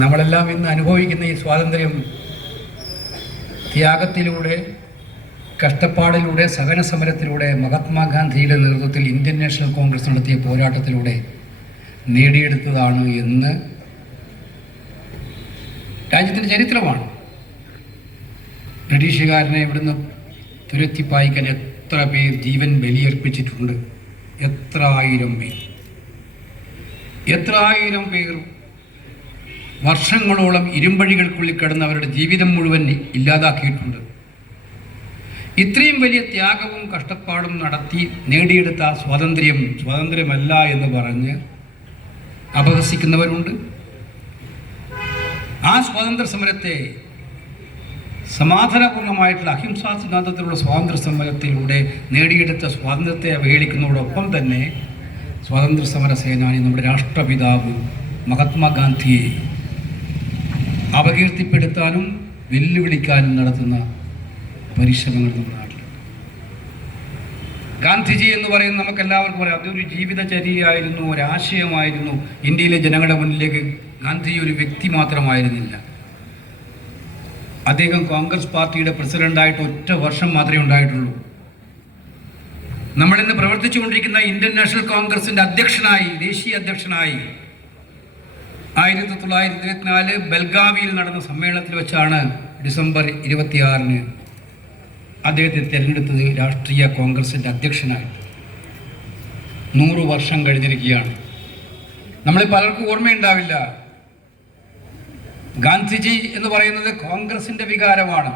നമ്മളെല്ലാം ഇന്ന് അനുഭവിക്കുന്ന ഈ സ്വാതന്ത്ര്യം ത്യാഗത്തിലൂടെ കഷ്ടപ്പാടിലൂടെ സഹന സമരത്തിലൂടെ മഹാത്മാഗാന്ധിയുടെ നേതൃത്വത്തിൽ ഇന്ത്യൻ നാഷണൽ കോൺഗ്രസ് നടത്തിയ പോരാട്ടത്തിലൂടെ നേടിയെടുത്തതാണ് എന്ന് രാജ്യത്തിന്റെ ചരിത്രമാണ്. ബ്രിട്ടീഷുകാരനെ ഇവിടുന്ന് തുരത്തിപ്പായിക്കാൻ എത്ര പേർ ജീവൻ ബലിയർപ്പിച്ചിട്ടുണ്ട്? എത്ര ആയിരം പേർ? എത്ര ആയിരം പേർ വർഷങ്ങളോളം ഇരുമ്പഴികൾക്കുള്ളിൽ കിടന്ന് അവരുടെ ജീവിതം മുഴുവൻ ഇല്ലാതാക്കിയിട്ടുണ്ട്. ഇത്രയും വലിയ ത്യാഗവും കഷ്ടപ്പാടും നടത്തി നേടിയെടുത്ത ആ സ്വാതന്ത്ര്യം സ്വാതന്ത്ര്യമല്ല എന്ന് പറഞ്ഞ് അപഹസിക്കുന്നവരുണ്ട്. ആ സ്വാതന്ത്ര്യ സമരത്തെ സമാധാനപൂർണമായിട്ടുള്ള അഹിംസാ സിദ്ധാന്തത്തിലുള്ള സ്വാതന്ത്ര്യ സമരത്തിലൂടെ നേടിയെടുത്ത സ്വാതന്ത്ര്യത്തെ അവഹേളിക്കുന്നതോടൊപ്പം തന്നെ സ്വാതന്ത്ര്യ സമര സേനാനി നമ്മുടെ രാഷ്ട്രപിതാവ് മഹാത്മാഗാന്ധിയെ അപകീർത്തിപ്പെടുത്താനും വെല്ലുവിളിക്കാനും നടത്തുന്ന പരിശ്രമങ്ങൾ നമ്മുടെ നാട്ടിലുണ്ട്. ഗാന്ധിജി എന്ന് പറയുന്നത് നമുക്ക് എല്ലാവർക്കും പറയാം അതൊരു ജീവിതചര്യയായിരുന്നു ഒരാശയമായിരുന്നു. ഇന്ത്യയിലെ ജനങ്ങളുടെ മുന്നിലേക്ക് ഗാന്ധിജി ഒരു വ്യക്തി മാത്രമായിരുന്നില്ല. അദ്ദേഹം കോൺഗ്രസ് പാർട്ടിയുടെ പ്രസിഡന്റായിട്ട് ഒറ്റ വർഷം മാത്രമേ ഉണ്ടായിട്ടുള്ളൂ. നമ്മളിന്ന് പ്രവർത്തിച്ചുകൊണ്ടിരിക്കുന്ന ഇന്ത്യൻ നാഷണൽ കോൺഗ്രസിന്റെ അധ്യക്ഷനായി ദേശീയ അധ്യക്ഷനായി ആയിരത്തി തൊള്ളായിരത്തി ഇരുപത്തിനാല് ബൽഗാവിയിൽ നടന്ന സമ്മേളനത്തിൽ വെച്ചാണ് ഡിസംബർ ഇരുപത്തിയാറിന് അദ്ദേഹത്തെ തിരഞ്ഞെടുത്തത് രാഷ്ട്രീയ കോൺഗ്രസിന്റെ അധ്യക്ഷനായിട്ട്. നൂറ് വർഷം കഴിഞ്ഞിരിക്കുകയാണ്. നമ്മളിൽ പലർക്കും ഓർമ്മയുണ്ടാവില്ല. ഗാന്ധിജി എന്ന് പറയുന്നത് കോൺഗ്രസിന്റെ വികാരമാണ്.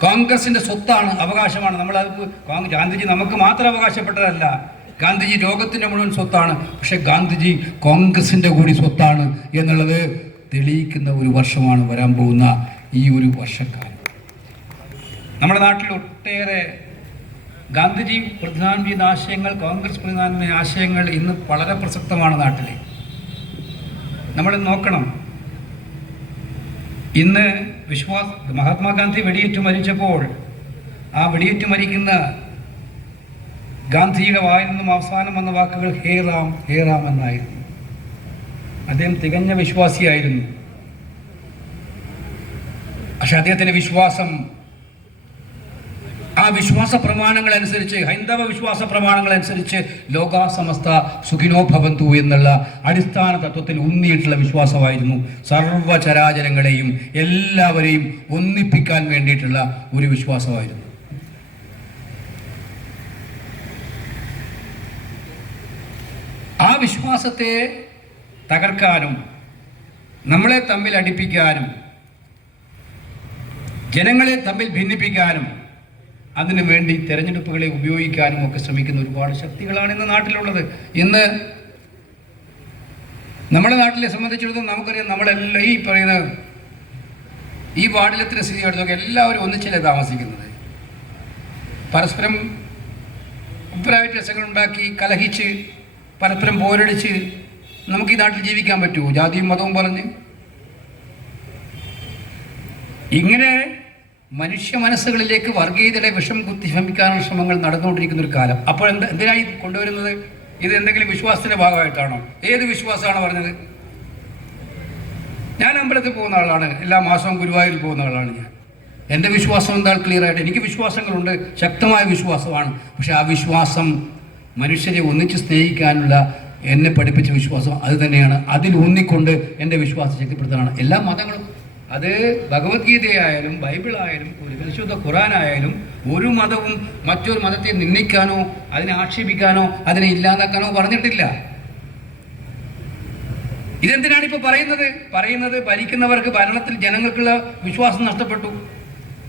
കോൺഗ്രസിന്റെ സ്വത്താണ് അവകാശമാണ്. നമ്മൾ അത് ഗാന്ധിജി നമുക്ക് മാത്രം അവകാശപ്പെട്ടതല്ല. ഗാന്ധിജി ലോകത്തിന്റെ മുഴുവൻ സ്വത്താണ്. പക്ഷെ ഗാന്ധിജി കോൺഗ്രസിന്റെ കൂടി സ്വത്താണ് എന്നുള്ളത് തെളിയിക്കുന്ന ഒരു വർഷമാണ് വരാൻ പോകുന്ന ഈ ഒരു വർഷക്കാലം. നമ്മുടെ നാട്ടിൽ ഒട്ടേറെ ഗാന്ധിജി പ്രതിദാനം ആശയങ്ങൾ കോൺഗ്രസ് പ്രതിദാനം ആശയങ്ങൾ ഇന്ന് വളരെ പ്രസക്തമാണ് നാട്ടിൽ. നമ്മൾ നോക്കണം. ഇന്ന് വിശ്വാസ് മഹാത്മാഗാന്ധി വെടിയേറ്റ് മരിച്ചപ്പോൾ ആ വെടിയേറ്റ് മരിക്കുന്ന ഗാന്ധിയുടെ വായിൽ നിന്നും അവസാനം വന്ന വാക്കുകൾ ഹേ റാം ഹേ റാം എന്നായിരുന്നു. അദ്ദേഹം തികഞ്ഞ വിശ്വാസിയായിരുന്നു. പക്ഷെ അദ്ദേഹത്തിന്റെ വിശ്വാസം ആ വിശ്വാസ പ്രമാണങ്ങൾ അനുസരിച്ച് ഹൈന്ദവ വിശ്വാസ പ്രമാണങ്ങൾ അനുസരിച്ച് ലോകാസമസ്ത സുഖിനോ ഭവന്തു എന്നുള്ള അടിസ്ഥാന തത്വത്തിൽ ഉന്നിയിട്ടുള്ള വിശ്വാസമായിരുന്നു സർവചരാചരങ്ങളെയും എല്ലാവരെയും ഒന്നിപ്പിക്കാൻ വേണ്ടിയിട്ടുള്ള ഒരു വിശ്വാസമായിരുന്നു. വിശ്വാസത്തെ തകർക്കാനും നമ്മളെ തമ്മിൽ അടിപ്പിക്കാനും ജനങ്ങളെ തമ്മിൽ ഭിന്നിപ്പിക്കാനും അതിനു വേണ്ടി തെരഞ്ഞെടുപ്പുകളെ ഉപയോഗിക്കാനും ഒക്കെ ശ്രമിക്കുന്ന ഒരുപാട് ശക്തികളാണ് ഇന്ന് നാട്ടിലുള്ളത്. ഇന്ന് നമ്മുടെ നാട്ടിലെ സംബന്ധിച്ചിടത്തോളം നമുക്കറിയാം നമ്മളെല്ലാം ഈ പറയുന്ന ഈ വാർഡിലത്തിന് സ്ഥിതി എടുത്തൊക്കെ എല്ലാവരും ഒന്നിച്ചല്ലേ താമസിക്കുന്നത്. പരസ്പരം അഭിപ്രായ വ്യത്യാസങ്ങൾ ഉണ്ടാക്കി കലഹിച്ച് പരസ്പരം പോരടിച്ച് നമുക്ക് ഈ നാട്ടിൽ ജീവിക്കാൻ പറ്റുമോ? ജാതിയും മതവും പറഞ്ഞ്. ഇങ്ങനെ മനുഷ്യ മനസ്സുകളിലേക്ക് വർഗീയതയുടെ വിഷം കുത്തി ശമിക്കാനുള്ള ശ്രമങ്ങൾ നടന്നുകൊണ്ടിരിക്കുന്ന ഒരു കാലം. അപ്പോൾ എന്ത് എന്തിനായി കൊണ്ടുവരുന്നത്? ഇത് എന്തെങ്കിലും വിശ്വാസത്തിന്റെ ഭാഗമായിട്ടാണോ? ഏത് വിശ്വാസമാണ് പറഞ്ഞത്? ഞാൻ അമ്പലത്തിൽ പോകുന്ന ആളാണ്. എല്ലാ മാസവും ഗുരുവായൂരിൽ പോകുന്ന ആളാണ് ഞാൻ. എന്റെ വിശ്വാസം എന്താ ക്ലിയർ ആയിട്ട് എനിക്ക് വിശ്വാസങ്ങളുണ്ട്. ശക്തമായ വിശ്വാസമാണ്. പക്ഷെ ആ വിശ്വാസം മനുഷ്യരെ ഒന്നിച്ച് സ്നേഹിക്കാനുള്ള എന്നെ പഠിപ്പിച്ച വിശ്വാസം അത് തന്നെയാണ്. അതിൽ ഊന്നിക്കൊണ്ട് എന്റെ വിശ്വാസം ശക്തിപ്പെടുത്താനാണ് എല്ലാ മതങ്ങളും അത് ഭഗവത്ഗീതയായാലും ബൈബിളായാലും ഒരു പരിശുദ്ധ ഖുറാനായാലും ഒരു മതവും മറ്റൊരു മതത്തെ നിന്ദിക്കാനോ അതിനെ ആക്ഷേപിക്കാനോ അതിനെ ഇല്ലാതാക്കാനോ പറഞ്ഞിട്ടില്ല. ഇതെന്തിനാണ് ഇപ്പോൾ പറയുന്നത്? പറയുന്നത് ഭരിക്കുന്നവർക്ക് ഭരണത്തിൽ ജനങ്ങൾക്കുള്ള വിശ്വാസം നഷ്ടപ്പെട്ടു.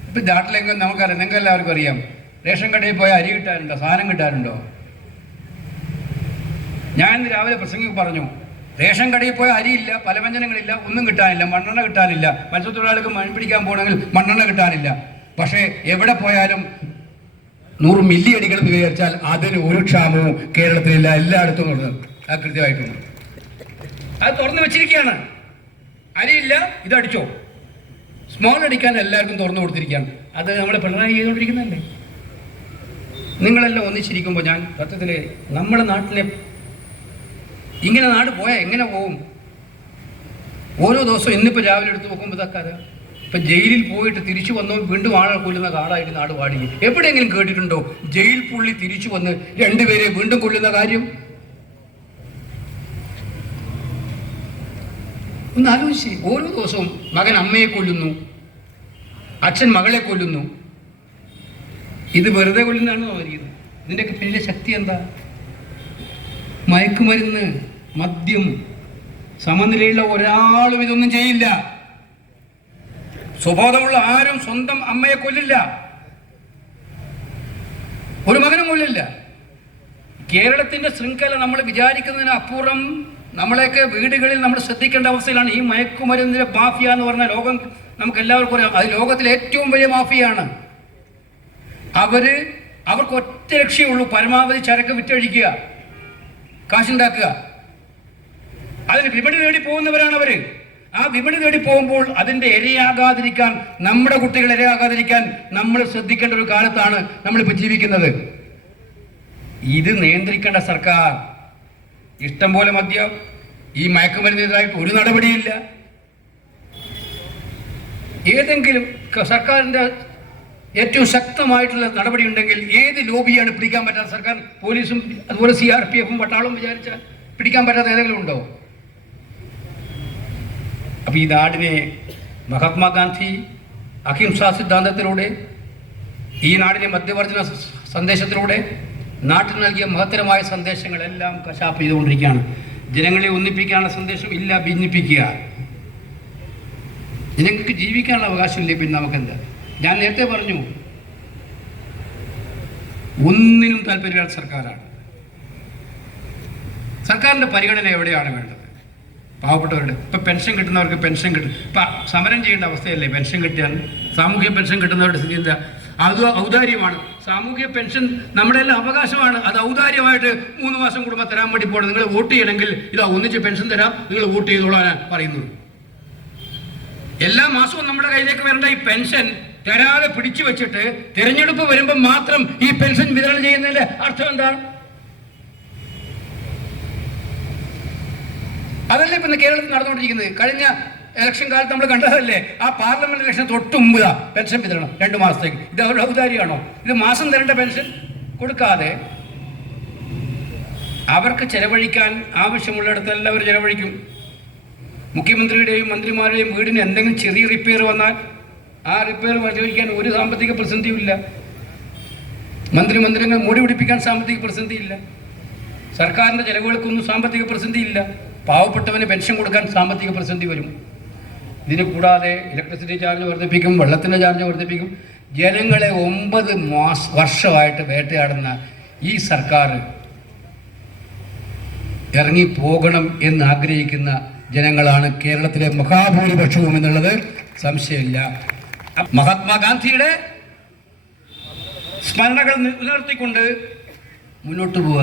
ഇപ്പം നാട്ടിലെങ്കിലും നമുക്കറിയാം നിങ്ങൾക്ക് എല്ലാവർക്കും അറിയാം. റേഷൻ കടയിൽ പോയാൽ അരി കിട്ടാനുണ്ടോ? സാധനം കിട്ടാനുണ്ടോ? ഞാൻ ഇന്ന് രാവിലെ പ്രസംഗി പറഞ്ഞു റേഷൻ കടയിൽ പോയാൽ അരിയില്ല പലവ്യഞ്ജനങ്ങളില്ല ഒന്നും കിട്ടാനില്ല മണ്ണെണ്ണ കിട്ടാനില്ല മത്സ്യത്തൊഴിലാളികൾക്ക് മൺ പിടിക്കാൻ പോകണമെങ്കിൽ മണ്ണെണ്ണ കിട്ടാനില്ല. പക്ഷേ എവിടെ പോയാലും നൂറ് മില്ലി അടികൾ വിചാരിച്ചാൽ അതിന് ഒരു ക്ഷാമവും കേരളത്തിലില്ല എല്ലായിടത്തും ഉണ്ട്. അത് കൃത്യമായിട്ടുണ്ട്. അത് തുറന്നു വെച്ചിരിക്കുകയാണ്. അരിയില്ല ഇതടിച്ചോ സ്മോൾ അടിക്കാൻ എല്ലാവർക്കും തുറന്നു കൊടുത്തിരിക്കുകയാണ്. അത് നമ്മൾ പിണറായി ചെയ്തുകൊണ്ടിരിക്കുന്നതല്ലേ നിങ്ങളെല്ലാം ഒന്നിച്ചിരിക്കുമ്പോൾ ഞാൻ സത്യത്തിൽ നമ്മുടെ നാട്ടിലെ ഇങ്ങനെ നാട് പോയാൽ എങ്ങനെ പോവും? ഓരോ ദിവസവും ഇന്നിപ്പോൾ രാവിലെ എടുത്ത് നോക്കുമ്പോൾ ഇതൊക്കെ ഇപ്പം ജയിലിൽ പോയിട്ട് തിരിച്ചു വന്നോ വീണ്ടും ആളെ കൊല്ലുന്ന കാടായിട്ട് നാട് പാടി എവിടെയെങ്കിലും കേട്ടിട്ടുണ്ടോ? ജയിൽ പുള്ളി തിരിച്ചു വന്ന് രണ്ടുപേരെ വീണ്ടും കൊല്ലുന്ന കാര്യം? ഒന്ന് ആലോചിച്ച്. ഓരോ ദിവസവും മകൻ അമ്മയെ കൊല്ലുന്നു അച്ഛൻ മകളെ കൊല്ലുന്നു. ഇത് വെറുതെ കൊല്ലുന്നതാണെന്ന് തോന്നിയത് ഇതിന്റെയൊക്കെ പിന്നിലെ ശക്തി എന്താ? മയക്കുമരുന്ന്. മദ്യം സമനിലയുള്ള ഒരാളും ഇതൊന്നും ചെയ്യില്ല. സ്വബോധമുള്ള ആരും സ്വന്തം അമ്മയെ കൊല്ലില്ല. ഒരു മകനും കൊല്ലില്ല. കേരളത്തിന്റെ ശൃംഖല നമ്മൾ വിചാരിക്കുന്നതിന് അപ്പുറം നമ്മളെയൊക്കെ വീടുകളിൽ നമ്മൾ ശ്രദ്ധിക്കേണ്ട അവസ്ഥയിലാണ്. ഈ മയക്കുമരുന്നിന്റെ മാഫിയ എന്ന് പറഞ്ഞ ലോകം നമുക്ക് എല്ലാവർക്കും അറിയാം. അത് ലോകത്തിലെ ഏറ്റവും വലിയ മാഫിയാണ് അവർ അവർക്ക് ഒറ്റ ലക്ഷ്യമുള്ളൂ പരമാവധി ചരക്ക് വിറ്റഴിക്കുക കാശുണ്ടാക്കുക. അതിന് വിപണി തേടി പോകുന്നവരാണ് അവർ. ആ വിപണി തേടി പോകുമ്പോൾ അതിന്റെ ഇരയാകാതിരിക്കാൻ നമ്മുടെ കുട്ടികൾ ഇരയാകാതിരിക്കാൻ നമ്മൾ ശ്രദ്ധിക്കേണ്ട ഒരു കാലത്താണ് നമ്മളിപ്പോൾ ജീവിക്കുന്നത്. ഇത് നിയന്ത്രിക്കേണ്ട സർക്കാർ. ഇഷ്ടം പോലെ മദ്യം ഈ മയക്കുമരുന്നെതിരായിട്ട് ഒരു നടപടിയില്ല. ഏതെങ്കിലും സർക്കാരിന്റെ ഏറ്റവും ശക്തമായിട്ടുള്ള നടപടി ഉണ്ടെങ്കിൽ ഏത് ലോബിയാണ് പിടിക്കാൻ പറ്റാത്ത സർക്കാർ? പോലീസും അതുപോലെ സി ആർ പി എഫും പട്ടാളവും വിചാരിച്ചാൽ പിടിക്കാൻ പറ്റാത്ത ഏതെങ്കിലും ഉണ്ടോ? അപ്പൊ ഈ നാടിനെ മഹാത്മാഗാന്ധി അഹിംസാ സിദ്ധാന്തത്തിലൂടെ ഈ നാടിനെ മദ്യവർജന സ- സന്ദേശത്തിലൂടെ നാട്ടിൽ നൽകിയ മഹത്തരമായ സന്ദേശങ്ങളെല്ലാം കശാപ്പ് ചെയ്തുകൊണ്ടിരിക്കുകയാണ്. ജനങ്ങളെ ഒന്നിപ്പിക്കാനുള്ള സന്ദേശം ഇല്ല ഭിന്നിപ്പിക്കുക. ജനങ്ങൾക്ക് ജീവിക്കാനുള്ള അവകാശമില്ലേ പിന്നെ നമുക്കെന്താ? ഞാൻ നേരത്തെ പറഞ്ഞു ഒന്നിനും താല്പര്യമില്ലാത്ത സർക്കാരാണ്. സർക്കാരിന്റെ പരിഗണന എവിടെയാണ് വേണ്ടത്? പാവപ്പെട്ടവരുടെ ഇപ്പൊ പെൻഷൻ കിട്ടുന്നവർക്ക് പെൻഷൻ കിട്ടും. ഇപ്പൊ സമരം ചെയ്യേണ്ട അവസ്ഥയല്ലേ? പെൻഷൻ കിട്ടിയാൽ സാമൂഹ്യ പെൻഷൻ കിട്ടുന്നവരുടെ സ്ഥിതി എന്താ? അത് ഔദാര്യമാണ്. സാമൂഹ്യ പെൻഷൻ നമ്മുടെ എല്ലാം അവകാശമാണ്. അത് ഔദാര്യമായിട്ട് മൂന്ന് മാസം കൂടുമ്പോൾ തരാൻ വേണ്ടി പോകണം നിങ്ങൾ വോട്ട് ചെയ്യണമെങ്കിൽ ഇതാ ഒന്നിച്ച് പെൻഷൻ തരാം. നിങ്ങൾ വോട്ട് ചെയ്തോളാനാണ് പറയുന്നത്. എല്ലാ മാസവും നമ്മുടെ കയ്യിലേക്ക് വരേണ്ട ഈ പെൻഷൻ തരാതെ പിടിച്ചു വെച്ചിട്ട് തിരഞ്ഞെടുപ്പ് വരുമ്പോൾ മാത്രം ഈ പെൻഷൻ വിതരണം ചെയ്യുന്നതിന്റെ അർത്ഥം എന്താണ് അതല്ലേ ഇപ്പൊ കേരളത്തിൽ നടന്നുകൊണ്ടിരിക്കുന്നത്? കഴിഞ്ഞ ഇലക്ഷൻ കാലത്ത് നമ്മൾ കണ്ടതല്ലേ? ആ പാർലമെന്റ് ഇലക്ഷൻ തൊട്ട് മുമ്പാ പെൻഷൻ വിതരണം രണ്ട് മാസത്തേക്ക്. ഇത് അവരുടെ ഔദാര്യമാണോ? ഇത് മാസം തരേണ്ട പെൻഷൻ കൊടുക്കാതെ അവർക്ക് ചെലവഴിക്കാൻ ആവശ്യമുള്ളിടത്തെല്ലാം അവർ ചെലവഴിക്കും. മുഖ്യമന്ത്രിയുടെയും മന്ത്രിമാരുടെയും വീടിന് എന്തെങ്കിലും ചെറിയ റിപ്പയർ വന്നാൽ ആ റിപ്പയർ പരിശോധിക്കാൻ ഒരു സാമ്പത്തിക പ്രതിസന്ധിയും ഇല്ല. മന്ത്രി മന്ത്രിമാർ മൂടി പിടിപ്പിക്കാൻ സാമ്പത്തിക പ്രതിസന്ധിയില്ല. സർക്കാരിന്റെ ചെലവുകൾക്കൊന്നും സാമ്പത്തിക പ്രതിസന്ധി ഇല്ല പാവപ്പെട്ടവന് പെൻഷൻ കൊടുക്കാൻ സാമ്പത്തിക പ്രതിസന്ധി വരും. ഇതിന് കൂടാതെ ഇലക്ട്രിസിറ്റി ചാർജ് വർദ്ധിപ്പിക്കും വെള്ളത്തിന്റെ ചാർജ് വർദ്ധിപ്പിക്കും. ജനങ്ങളെ ഒമ്പത് മാസ വർഷമായിട്ട് വേട്ടയാടുന്ന ഈ സർക്കാർ ഇറങ്ങി പോകണം എന്ന് ആഗ്രഹിക്കുന്ന ജനങ്ങളാണ് കേരളത്തിലെ മഹാഭൂരിപക്ഷവും എന്നുള്ളത് സംശയമില്ല. മഹാത്മാഗാന്ധിയുടെ സ്മരണകൾ നിലനിർത്തിക്കൊണ്ട് മുന്നോട്ട് പോവുക.